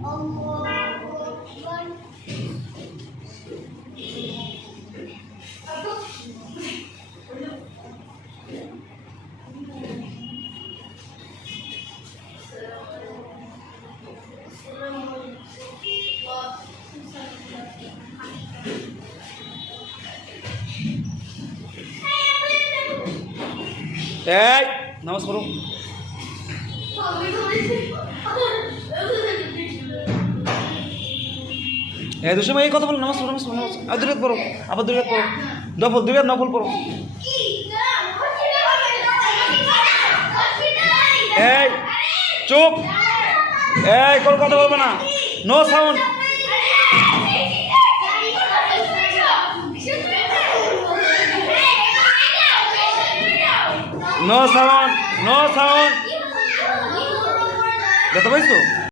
এই নামাজ পড়ো। দুশো এই কথা বলো, নামাজ পড়ো, নামাজ পড়ো, নামাজ আর দুই রাত পড়ো, আবার দুই রাত পড়ো, নফল দুই রাত নফল পড়ো। এই চুপ, এই কোন কথা বলবো না, no sound. No sound, no sound. দেখতে পাইছো?